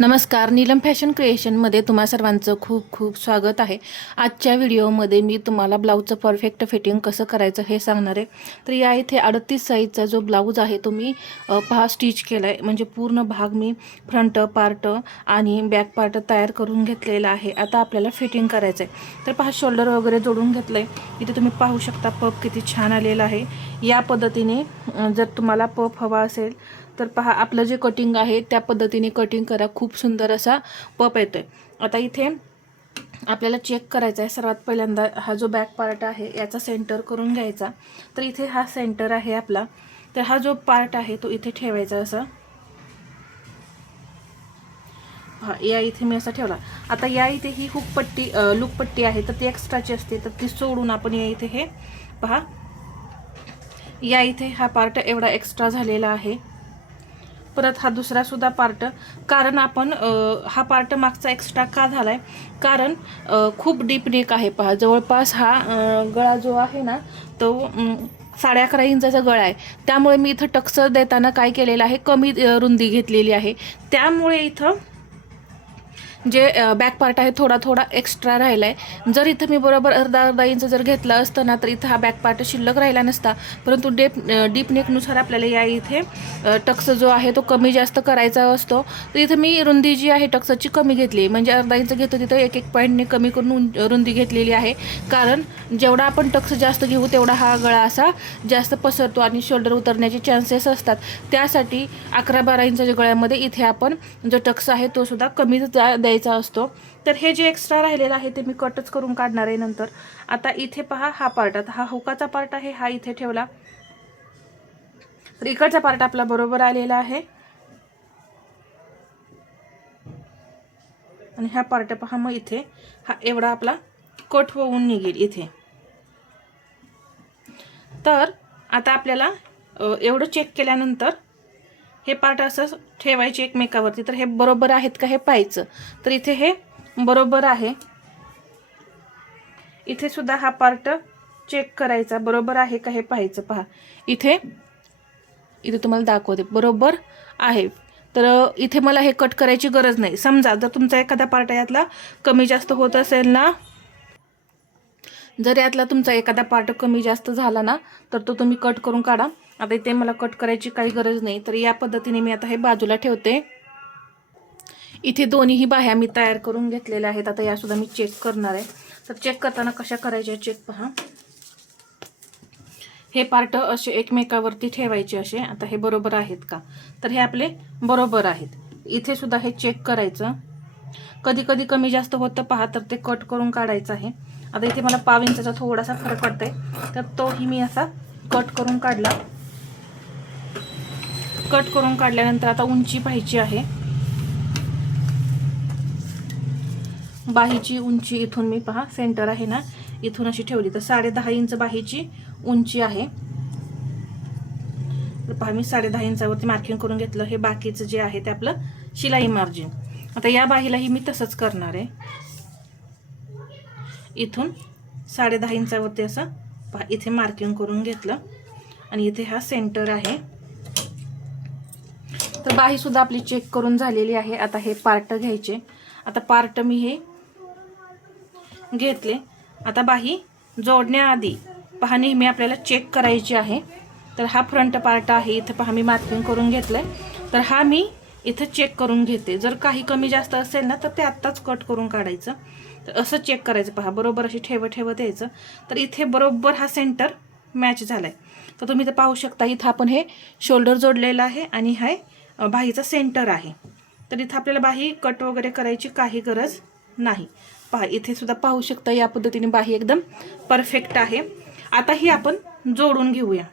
नमस्कार, नीलम फॅशन क्रिएशनमध्ये तुम्हा सर्वांचं खूप खूप स्वागत आहे। आजच्या व्हिडिओमध्ये मी तुम्हाला ब्लाऊजचं परफेक्ट फिटिंग कसं करायचं हे सांगणार आहे। तर या इथे 38 साईजचा जो ब्लाऊज आहे तो मी पहा स्टिच केला आहे, म्हणजे पूर्ण भाग मी फ्रंट पार्ट आणि बॅक पार्ट तयार करून घेतलेला आहे। आता आपल्याला फिटिंग करायचं आहे। तर पहा शोल्डर वगैरे जोडून घेतलं आहे। इथे तुम्ही पाहू शकता पफ किती छान आलेला आहे। या पद्धतीने जर तुम्हाला पफ हवा असेल तर पहा आपलं जे कटिंग आहे त्या पद्धतीने कटिंग करा, खूप सुंदर असा पफ येतोय। आता इथे आपल्याला चेक करायचा आहे। सर्वात पहिल्यांदा हा जो बॅक पार्ट आहे याचा सेंटर करून घ्यायचा। तर इथे हा सेंटर आहे आपला, तर हा जो पार्ट आहे तो इथे ठेवायचा असा। या इथे मी असा ठेवला। आता या इथे ही हुक पट्टी लूक पट्टी आहे, तर ती एक्स्ट्राची असते, तर ती सोडून आपण या इथे हे पहा, या इथे हा पार्ट एवढा एक्स्ट्रा झालेला आहे। परत हा दुसरा सुद्धा पार्ट, कारण आपण हा पार्ट मागचा एक्स्ट्रा का झालाय, कारण खूप डीप नेक आहे। पहा जवळपास हा गळा जो आहे ना तो 11.5 इंचाचा गळा आहे। त्यामुळे मी इथं टक्स देताना काय केलेलं आहे, कमी रुंदी घेतलेली आहे। त्यामुळे इथं जे बॅक पार्ट आहे थोडा थोडा एक्स्ट्रा राहिला आहे। जर इथं मी बरोबर अर्धा इंच जर घेतला असतं ना तर इथं हा बॅक पार्ट शिल्लक राहिला नसता। परंतु डीप नेकनुसार आपल्याला या इथे टक्स जो आहे तो कमी जास्त करायचा असतो। तर इथं मी रुंदी जी आहे टक्सची कमी घेतली, म्हणजे अर्धा इंच घेतो तिथं 1-1 पॉईंटने कमी करून रुंदी घेतलेली आहे। कारण जेवढा आपण टक्स जास्त घेऊ तेवढा हा गळा असा जास्त पसरतो आणि शोल्डर उतरण्याचे चान्सेस असतात। त्यासाठी 11-12 इंचाच्या गळ्यामध्ये इथे आपण जो टक्स आहे तो सुद्धा कमी द्यायचा असतो। तर हे जे एक्स्ट्रा राहिलेलं आहे ते मी कटच करून काढणार आहे नंतर। आता इथे पहा हा पार्ट, आता हा हुकाचा पार्ट आहे हा इथे ठेवला, तर इकडचा पार्ट आपला बरोबर आलेला आहे। आणि हा पार्ट पहा मग इथे हा एवढा आपला कट होऊन निघेल इथे। तर आता आपल्याला एवढं चेक केल्यानंतर हे पार्ट असं ठेवायचे एकमेकावरती। तर हे बरोबर आहेत का हे पाहायचं। तर इथे हे बरोबर आहे, इथे सुद्धा हा पार्ट चेक करायचा बरोबर आहे का हे पाहायचं। पहा इथे तुम्हाला दाखवते बरोबर आहे। तर इथे मला हे कट करायची गरज नाही। समजा जर तुमचा एखादा पार्ट यातला कमी जास्त होत असेल ना, जर यातला तुमचा एखादा पार्ट कमी जास्त झाला ना तर तो तुम्ही कट करून काढा। आता इथे मला कट करायची काही गरज नाही, तर या पद्धतीने मी आता हे बाजूला ठेवते। इथे दोन्हीही बाह्या मी तयार करून घेतलेल्या आहेत। आता या सुद्धा मी चेक करणार आहे। तर चेक करताना कशा करायच्या चेक पहा, हे पार्ट असे एकमेकावरती ठेवायचे असे। आता हे बरोबर आहेत का, तर हे आपले बरोबर आहेत। इथे सुद्धा हे चेक करायचं, कधी कधी कमी जास्त होतं पहा, तर ते कट करून काढायचं आहे। आता इथे मला 1/2 इंचाचा थोडासा फरक वाटतोय, तर तोही मी असा कट करून काढला। कट करून काढल्यानंतर आता उंची पाहायची आहे। बाहीची उंची इथून मी पहा सेंटर आहे ना इथून अशी ठेवली, तर 10.5 इंच बाहीची उंची आहे। तर पहा मी 10.5 इंचावरती मार्किंग करून घेतलं। हे बाकीचं जे आहे ते आपलं शिलाई मार्जिन। आता या बाहीलाही मी तसंच करणार आहे। इथून 10.5 इंचावरती असं पहा इथे मार्किंग करून घेतलं, आणि इथे हा सेंटर आहे। तर बाही सुद्धा आपली चेक करून झालेली आहे। आता हे पार्ट घ्यायचे। आता पार्ट मी हे घेतले। आता बाही जोडण्याआधी पहा नेहमी आपल्याला चेक करायची आहे। तर हा फ्रंट पार्ट आहे, इथे पहा मी मार्किंग करून घेतलंय, तर हा मी इथे चेक करून घेते। जर काही कमी जास्त असेल ना तर ते आत्ताच कट करून काढायचं। तर असं चेक करायचं पहा, बरोबर अशी ठेवत यायचं। तर इथे बरोबर हा सेंटर मॅच झालाय। तर तुम्ही तर पाहू शकता इथं आपण हे शोल्डर जोडलेलं आहे आणि हा बाहीचा सेंटर आहे। तर इथं आपल्याला बाही कट वगैरे करायची काही गरज नाही। पहा इथे सुद्धा पाहू शकता या पद्धतीने बाही एकदम परफेक्ट आहे। आता ही आपण जोडून घेऊया।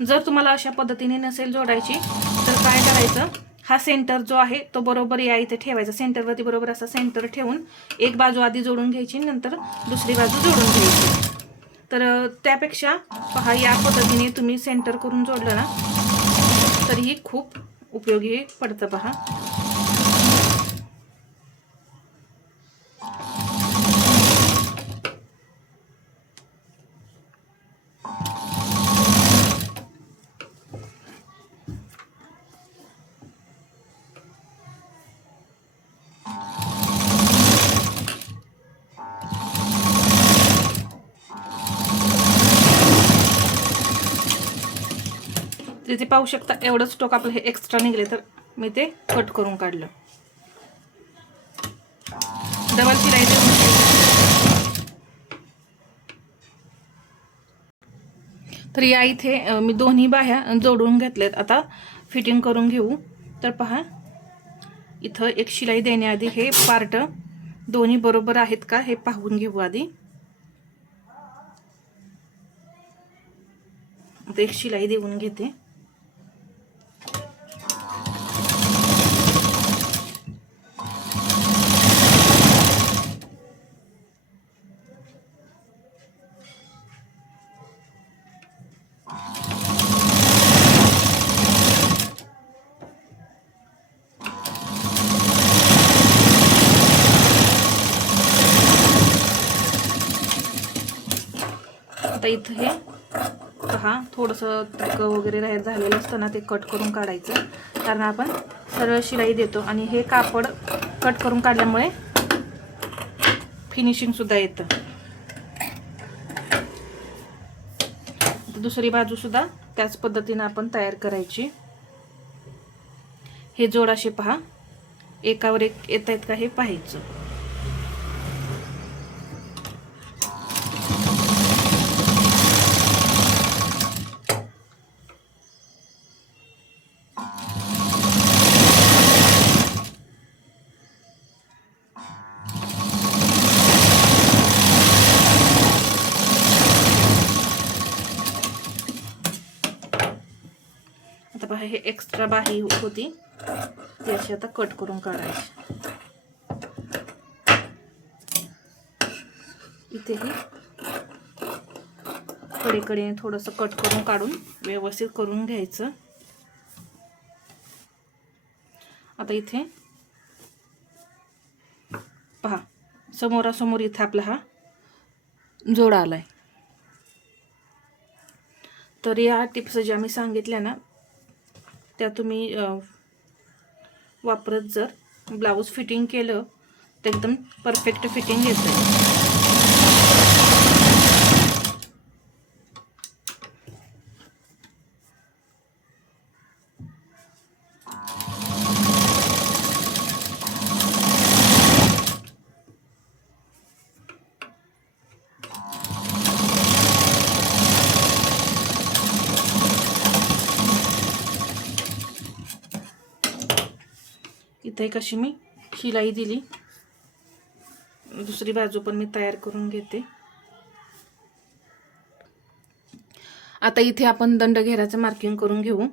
जर तुम्हाला अशा पद्धतीने नसेल जोडायची तर काय करायचं, हा सेंटर जो आहे तो बरोबर या इथे ठेवायचा। सेंटरवरती बरोबर असा सेंटर ठेवून एक बाजू आधी जोडून घ्यायची, नंतर दुसरी बाजू जोडून घ्यायची। तर त्यापेक्षा पहा या पद्धतीने तुम्ही सेंटर करून जोडलं ना तरीही खूप उपयोगी पडतं। पहा तर इथे पाहू शकता एवढंच टोक आपलं हे एक्स्ट्रा निघले, तर मी ते कट करून काढलं. डबल शिलाई देऊन तर या इथे मी दोन्ही बाह्या जोडून घेतल्यात. आता फिटिंग करून घेऊ. तर पहा, इथं एक शिलाई देण्याआधी हे पार्ट दोन्ही बरोबर आहेत का हे पाहून घेऊ आधी. आता एक शिलाई देऊन घेते. आता इथं हे पहा, थोडंसं तुक वगैरे झालेलं असतं ना, ते कट करून काढायचं. कारण आपण सरळ शिलाई देतो आणि हे कापड कट करून काढल्यामुळे फिनिशिंग सुद्धा येतं. दुसरी बाजू सुद्धा त्याच पद्धतीने आपण तयार करायची. हे जोड असे पहा, एकावर एक येत आहेत का हे पाहायचं. आता पहा, हे एक्स्ट्रा बाही होती ती अशी आता कट करून काढायची. इथेही कडेकडे थोडंसं कट करून काढून व्यवस्थित करून घ्यायचं. आता इथे पहा, समोरासमोर इथे आपला हा जोड आलाय. तर या टिप्स ज्या मी सांगितल्या ना, त्या तुम्ही वापरत जर ब्लाऊज फिटिंग केलं तर एकदम परफेक्ट फिटिंग येतं. इथे कशी मी शिलाई दिली, दुसरी बाजू पण मी तयार करून घेते. आता इथे आपण दंड घेराचं मार्किंग करून घेऊ.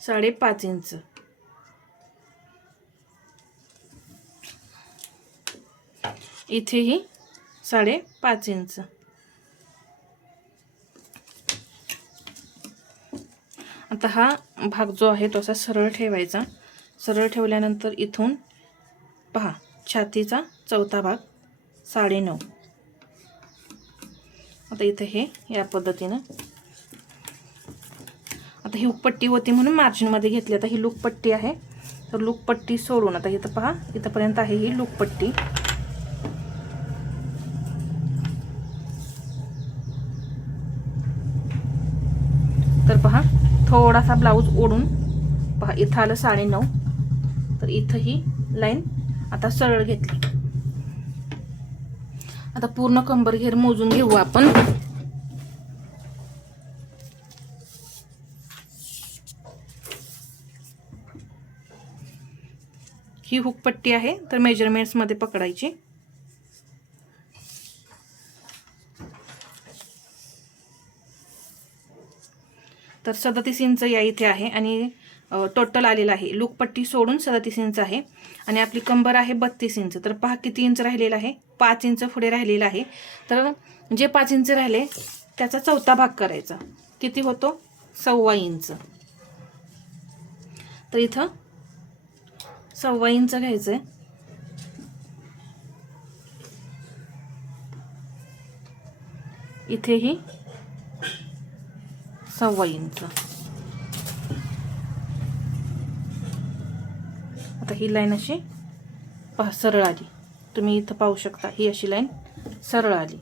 5.5 इंच. इथेही 5.5 इंच. आता हा भाग जो आहे तो असा सरळ ठेवायचा. सरळ ठेवल्यानंतर इथून पहा, छातीचा चौथा भाग 9.5. आता इथे हे या पद्धतीनं. आता ही हुकपट्टी होती म्हणून मार्जिनमध्ये घेतली. आता ही लूकपट्टी आहे, तर लूकपट्टी सोडून आता इथं पहा, इथंपर्यंत आहे ही लूकपट्टी. तर पहा, थोडासा ब्लाऊज ओढून पहा, इथं आलं 9.5. तर इथं ही लाईन आता सरळ घेतली. आता पूर्ण कंबर घेर मोजून घेऊ आपण. ही हुकपट्टी आहे, तर मेजरमेंट्स मध्ये पकडायची. तर 37 इंच या इथे आहे आणि टोटल आलेला आहे, लूकपट्टी सोडून 37 इंच आहे आणि आपली कंबर आहे 32 इंच. तर पहा किती इंच राहिलेला आहे, 5 इंच पुढे राहिलेला आहे. तर जे 5 इंच राहिले त्याचा चौथा भाग करायचा. किती होतो, 1.25 इंच. तर इथं 1.25 इंच घ्यायचं आहे. इथेही 1.25 इंच. आता ही लाईन अशी पहा सरळ आली. तुम्ही इथं पाहू शकता, ही अशी लाईन सरळ आली.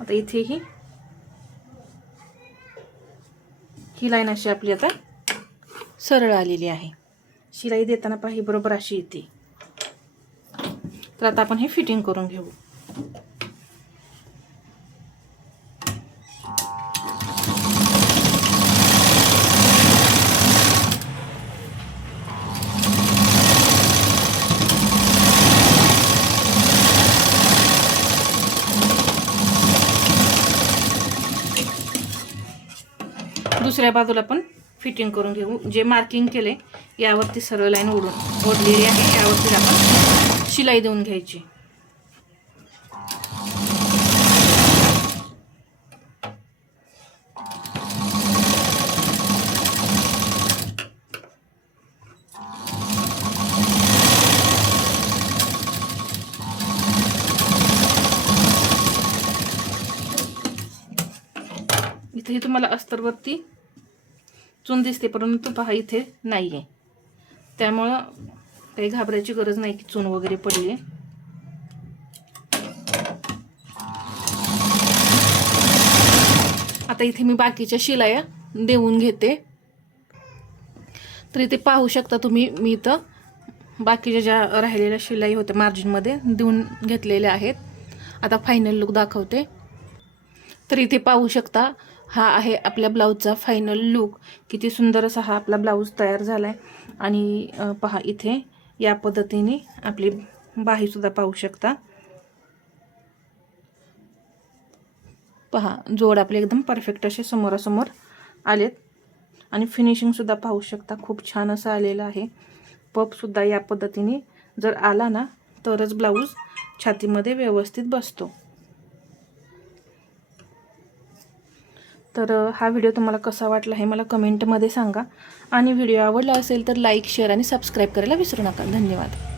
आता इथेही ही लाईन अशी आपली आता सरळ आलेली आहे. शिलाई देताना पहा ही बरोबर अशी येते. तर आता आपण हे फिटिंग करून घेऊ. दुसऱ्या बाजूला पण फिटिंग करून घेऊ. जे मार्किंग केले यावरती सरळ लाईन ओढलेली आहे, यावरती आपण शिलाई देऊन घ्यायची. इथे तुम्हाला अस्तरवरती चून दिसते, परंतु पहा इथे नाही आहे. त्यामुळं काही घाबरायची गरज नाही की चून वगैरे पडली आहे. आता इथे मी बाकीच्या शिलाया देऊन घेते. तर इथे पाहू शकता तुम्ही, मी इथं बाकीच्या ज्या राहिलेल्या शिलाई होत्या मार्जिनमध्ये देऊन घेतलेल्या आहेत. आता फायनल लुक दाखवते. तर इथे पाहू शकता, हा आहे आपल्या ब्लाऊजचा फायनल लुक. किती सुंदर असा हा आपला ब्लाऊज तयार झाला आहे. आणि पहा इथे या पद्धतीने आपली बाहीसुद्धा पाहू शकता. पहा जोड आपले एकदम परफेक्ट असे समोरासमोर आलेत. आणि फिनिशिंगसुद्धा पाहू शकता, खूप छान असं आलेलं आहे. पफसुद्धा या पद्धतीने जर आला ना तरच ब्लाऊज छातीमध्ये व्यवस्थित बसतो. तर हा व्हिडिओ तुम्हाला कसा वाटला हे मला कमेंटमध्ये सांगा. आणि व्हिडिओ आवडला असेल तर लाईक, शेअर आणि सबस्क्राईब करायला विसरू नका. धन्यवाद.